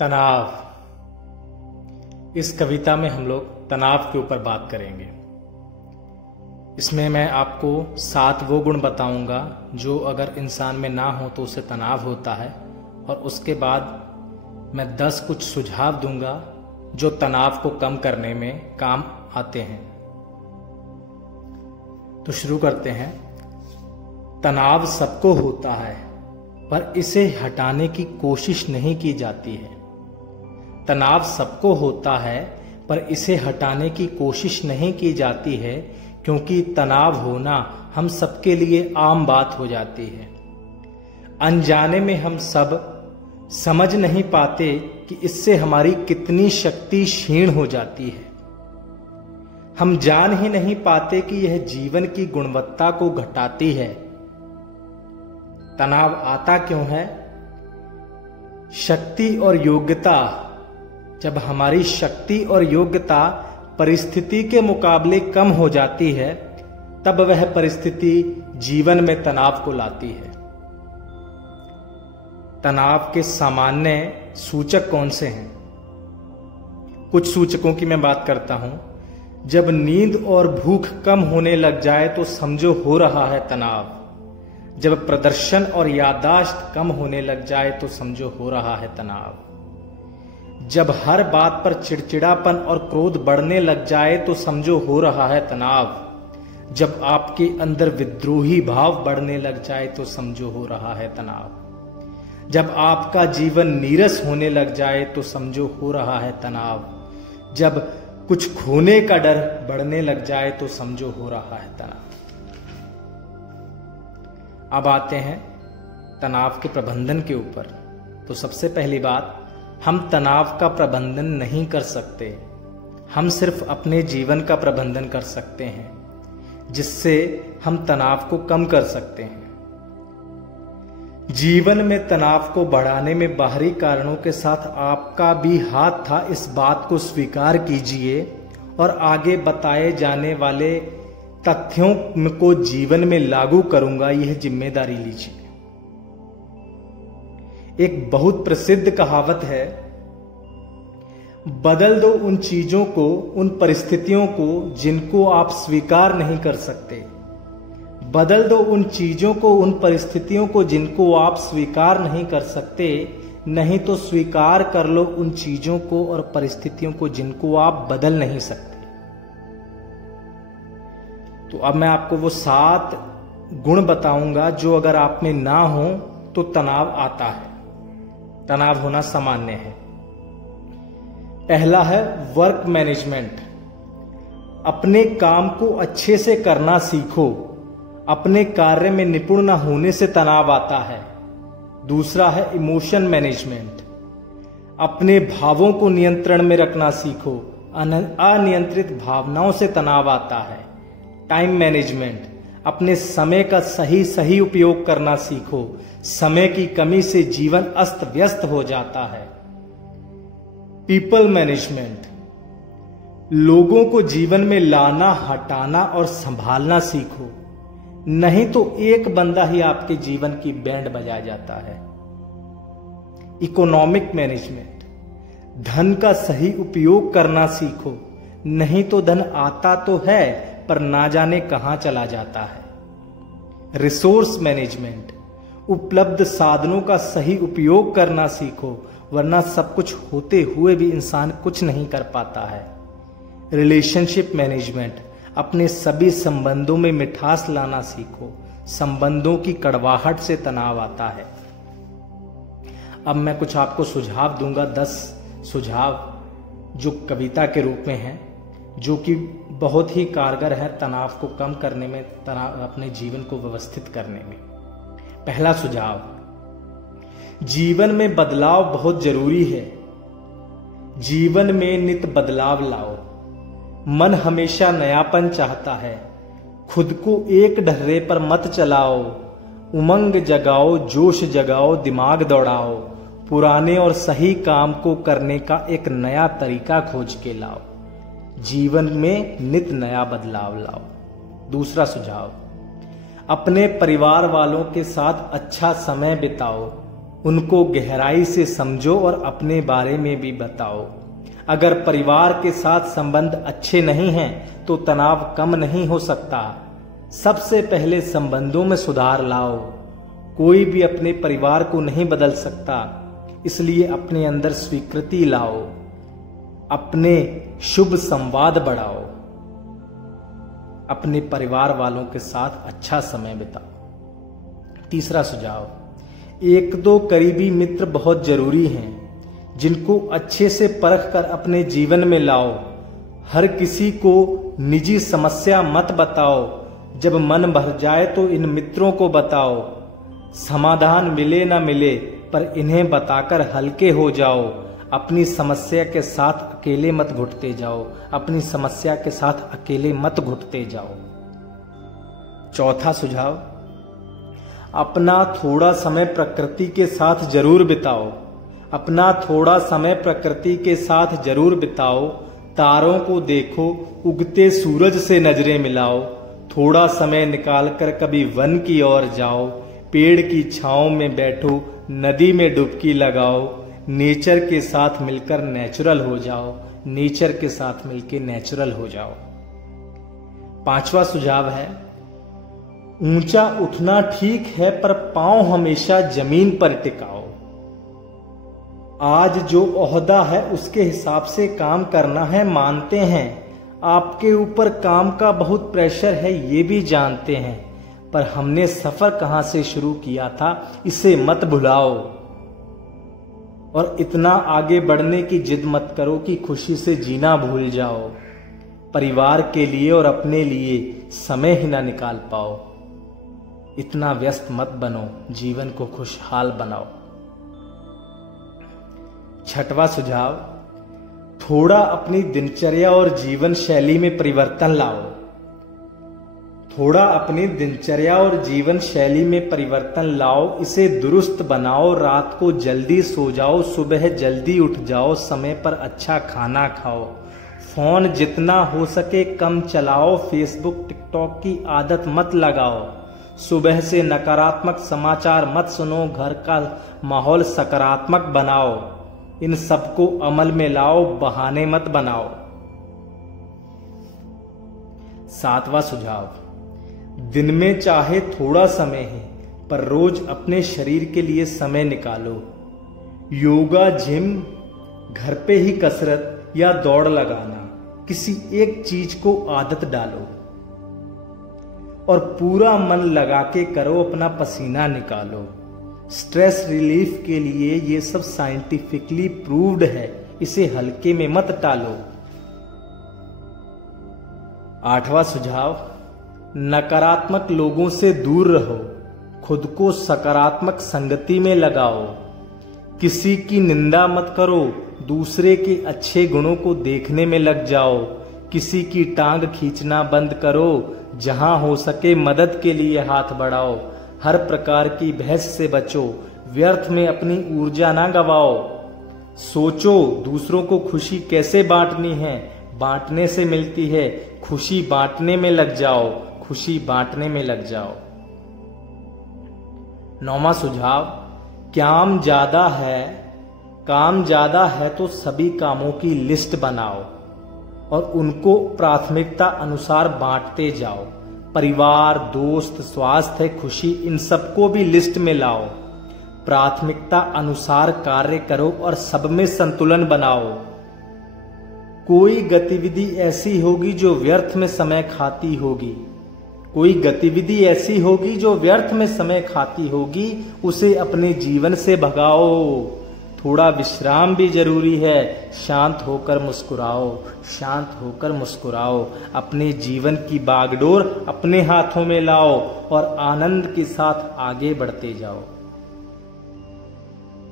तनाव। इस कविता में हम लोग तनाव के ऊपर बात करेंगे। इसमें मैं आपको 7 वो गुण बताऊंगा जो अगर इंसान में ना हो तो उसे तनाव होता है, और उसके बाद मैं 10 कुछ सुझाव दूंगा जो तनाव को कम करने में काम आते हैं। तो शुरू करते हैं। तनाव सबको होता है पर इसे हटाने की कोशिश नहीं की जाती है। तनाव सबको होता है पर इसे हटाने की कोशिश नहीं की जाती है, क्योंकि तनाव होना हम सबके लिए आम बात हो जाती है। अनजाने में हम सब समझ नहीं पाते कि इससे हमारी कितनी शक्ति क्षीण हो जाती है। हम जान ही नहीं पाते कि यह जीवन की गुणवत्ता को घटाती है। तनाव आता क्यों है? शक्ति और योग्यता। जब हमारी शक्ति और योग्यता परिस्थिति के मुकाबले कम हो जाती है, तब वह परिस्थिति जीवन में तनाव को लाती है। तनाव के सामान्य सूचक कौन से हैं? कुछ सूचकों की मैं बात करता हूं। जब नींद और भूख कम होने लग जाए तो समझो हो रहा है तनाव। जब प्रदर्शन और याददाश्त कम होने लग जाए तो समझो हो रहा है तनाव। जब हर बात पर चिड़चिड़ापन और क्रोध बढ़ने लग जाए तो समझो हो रहा है तनाव। जब आपके अंदर विद्रोही भाव बढ़ने लग जाए तो समझो हो रहा है तनाव। जब आपका जीवन नीरस होने लग जाए तो समझो हो रहा है तनाव। जब कुछ खोने का डर बढ़ने लग जाए तो समझो हो रहा है तनाव। अब आते हैं तनाव के प्रबंधन के ऊपर। तो सबसे पहली बात, हम तनाव का प्रबंधन नहीं कर सकते। हम सिर्फ अपने जीवन का प्रबंधन कर सकते हैं, जिससे हम तनाव को कम कर सकते हैं। जीवन में तनाव को बढ़ाने में बाहरी कारणों के साथ आपका भी हाथ था, इस बात को स्वीकार कीजिए और आगे बताए जाने वाले तथ्यों को जीवन में लागू करूंगा, यह जिम्मेदारी लीजिए। एक बहुत प्रसिद्ध कहावत है, बदल दो उन चीजों को, उन परिस्थितियों को जिनको आप स्वीकार नहीं कर सकते। बदल दो उन चीजों को, उन परिस्थितियों को जिनको आप स्वीकार नहीं कर सकते, नहीं तो स्वीकार कर लो उन चीजों को और परिस्थितियों को जिनको आप बदल नहीं सकते। तो अब मैं आपको वो 7 गुण बताऊंगा जो अगर आप में ना हो तो तनाव आता है। तनाव होना सामान्य है। पहला है वर्क मैनेजमेंट। अपने काम को अच्छे से करना सीखो। अपने कार्य में निपुण न होने से तनाव आता है। दूसरा है इमोशन मैनेजमेंट। अपने भावों को नियंत्रण में रखना सीखो। अनियंत्रित भावनाओं से तनाव आता है। Time management. अपने समय का सही उपयोग करना सीखो। समय की कमी से जीवन अस्त व्यस्त हो जाता है। People management. लोगों को जीवन में लाना, हटाना और संभालना सीखो, नहीं तो एक बंदा ही आपके जीवन की बैंड बजा जाता है। Economic management. धन का सही उपयोग करना सीखो, नहीं तो धन आता तो है पर ना जाने कहां चला जाता है। Resource management. उपलब्ध साधनों का सही उपयोग करना सीखो, वरना सब कुछ होते हुए भी इंसान कुछ नहीं कर पाता है। Relationship management. अपने सभी संबंधों में मिठास लाना सीखो। संबंधों की कड़वाहट से तनाव आता है। अब मैं कुछ आपको सुझाव दूंगा, 10 सुझाव जो कविता के रूप में हैं, जो कि बहुत ही कारगर है तनाव को कम करने में, तनाव अपने जीवन को व्यवस्थित करने में। पहला सुझाव, जीवन में बदलाव बहुत जरूरी है। जीवन में नित बदलाव लाओ। मन हमेशा नयापन चाहता है। खुद को एक ढर्रे पर मत चलाओ। उमंग जगाओ, जोश जगाओ, दिमाग दौड़ाओ। पुराने और सही काम को करने का एक नया तरीका खोज के लाओ। जीवन में नित नया बदलाव लाओ। दूसरा सुझाव, अपने परिवार वालों के साथ अच्छा समय बिताओ। उनको गहराई से समझो और अपने बारे में भी बताओ। अगर परिवार के साथ संबंध अच्छे नहीं हैं तो तनाव कम नहीं हो सकता। सबसे पहले संबंधों में सुधार लाओ। कोई भी अपने परिवार को नहीं बदल सकता, इसलिए अपने अंदर स्वीकृति लाओ, अपने शुभ संवाद बढ़ाओ, अपने परिवार वालों के साथ अच्छा समय बिताओ। तीसरा सुझाव, 1-2 करीबी मित्र बहुत जरूरी हैं जिनको अच्छे से परख कर अपने जीवन में लाओ। हर किसी को निजी समस्या मत बताओ। जब मन भर जाए तो इन मित्रों को बताओ। समाधान मिले ना मिले पर इन्हें बताकर हल्के हो जाओ। अपनी समस्या के साथ अकेले मत घुटते जाओ। अपनी समस्या के साथ अकेले मत घुटते जाओ। चौथा सुझाव, अपना थोड़ा समय प्रकृति के साथ जरूर बिताओ। अपना थोड़ा समय प्रकृति के साथ जरूर बिताओ। तारों को देखो, उगते सूरज से नजरें मिलाओ। थोड़ा समय निकालकर कभी वन की ओर जाओ। पेड़ की छांव में बैठो, नदी में डुबकी लगाओ। नेचर के साथ मिलकर नेचुरल हो जाओ। नेचर के साथ मिलकर नेचुरल हो जाओ। 5वां सुझाव है, ऊंचा उठना ठीक है पर पांव हमेशा जमीन पर टिकाओ। आज जो ओहदा है उसके हिसाब से काम करना है, मानते हैं। आपके ऊपर काम का बहुत प्रेशर है, ये भी जानते हैं, पर हमने सफर कहां से शुरू किया था इसे मत भुलाओ। और इतना आगे बढ़ने की जिद मत करो कि खुशी से जीना भूल जाओ। परिवार के लिए और अपने लिए समय ही ना निकाल पाओ। इतना व्यस्त मत बनो, जीवन को खुशहाल बनाओ। 6वां सुझाव, थोड़ा अपनी दिनचर्या और जीवन शैली में परिवर्तन लाओ। थोड़ा अपनी दिनचर्या और जीवन शैली में परिवर्तन लाओ। इसे दुरुस्त बनाओ। रात को जल्दी सो जाओ, सुबह जल्दी उठ जाओ, समय पर अच्छा खाना खाओ। फोन जितना हो सके कम चलाओ। फेसबुक टिकटॉक की आदत मत लगाओ। सुबह से नकारात्मक समाचार मत सुनो। घर का माहौल सकारात्मक बनाओ। इन सबको अमल में लाओ, बहाने मत बनाओ। 7वां सुझाव, दिन में चाहे थोड़ा समय है पर रोज अपने शरीर के लिए समय निकालो। योगा, जिम, घर पे ही कसरत या दौड़ लगाना, किसी एक चीज को आदत डालो और पूरा मन लगा के करो। अपना पसीना निकालो। स्ट्रेस रिलीफ के लिए ये सब साइंटिफिकली प्रूव्ड है, इसे हल्के में मत टालो। 8वां सुझाव, नकारात्मक लोगों से दूर रहो। खुद को सकारात्मक संगति में लगाओ। किसी की निंदा मत करो। दूसरे के अच्छे गुणों को देखने में लग जाओ। किसी की टांग खींचना बंद करो। जहां हो सके मदद के लिए हाथ बढ़ाओ। हर प्रकार की बहस से बचो। व्यर्थ में अपनी ऊर्जा ना गवाओ। सोचो दूसरों को खुशी कैसे बांटनी है। बांटने से मिलती है। खुशी बांटने में लग जाओ। खुशी बांटने में लग जाओ। 9वां सुझाव, काम ज्यादा है तो सभी कामों की लिस्ट बनाओ और उनको प्राथमिकता अनुसार बांटते जाओ। परिवार, दोस्त, स्वास्थ्य, खुशी, इन सबको भी लिस्ट में लाओ। प्राथमिकता अनुसार कार्य करो और सब में संतुलन बनाओ। कोई गतिविधि ऐसी होगी जो व्यर्थ में समय खाती होगी। कोई गतिविधि ऐसी होगी जो व्यर्थ में समय खाती होगी, उसे अपने जीवन से भगाओ। थोड़ा विश्राम भी जरूरी है। शांत होकर मुस्कुराओ। शांत होकर मुस्कुराओ। अपने जीवन की बागडोर अपने हाथों में लाओ और आनंद के साथ आगे बढ़ते जाओ।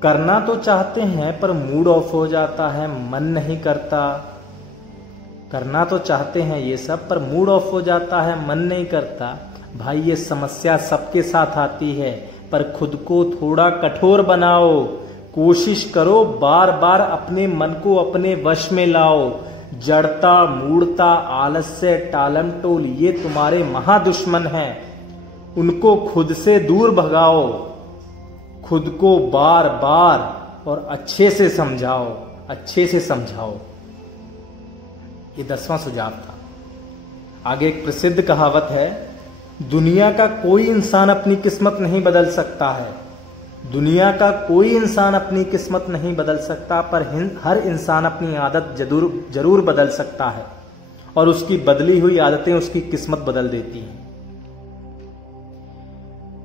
करना तो चाहते हैं पर मूड ऑफ हो जाता है, मन नहीं करता। करना तो चाहते हैं ये सब पर मूड ऑफ हो जाता है, मन नहीं करता। भाई ये समस्या सबके साथ आती है, पर खुद को थोड़ा कठोर बनाओ। कोशिश करो, बार बार अपने मन को अपने वश में लाओ। जड़ता, मूढ़ता, आलस्य, टालम टोल ये तुम्हारे महादुश्मन हैं। उनको खुद से दूर भगाओ। खुद को बार बार और अच्छे से समझाओ, अच्छे से समझाओ। ये 10वां सुझाव था। आगे एक प्रसिद्ध कहावत है, दुनिया का कोई इंसान अपनी किस्मत नहीं बदल सकता है। दुनिया का कोई इंसान अपनी किस्मत नहीं बदल सकता, पर हर इंसान अपनी आदत जरूर बदल सकता है, और उसकी बदली हुई आदतें उसकी किस्मत बदल देती हैं।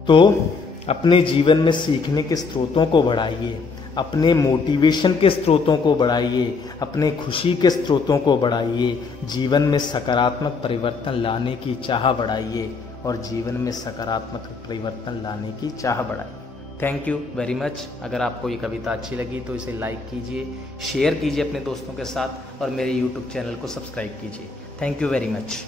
तो अपने जीवन में सीखने के स्रोतों को बढ़ाइए, अपने मोटिवेशन के स्रोतों को बढ़ाइए, अपने खुशी के स्रोतों को बढ़ाइए, जीवन में सकारात्मक परिवर्तन लाने की चाह बढ़ाइए, और जीवन में सकारात्मक परिवर्तन लाने की चाह बढ़ाइए। Thank you very much. अगर आपको ये कविता अच्छी लगी तो इसे लाइक कीजिए, शेयर कीजिए अपने दोस्तों के साथ, और मेरे यूट्यूब चैनल को सब्सक्राइब कीजिए। Thank you very much.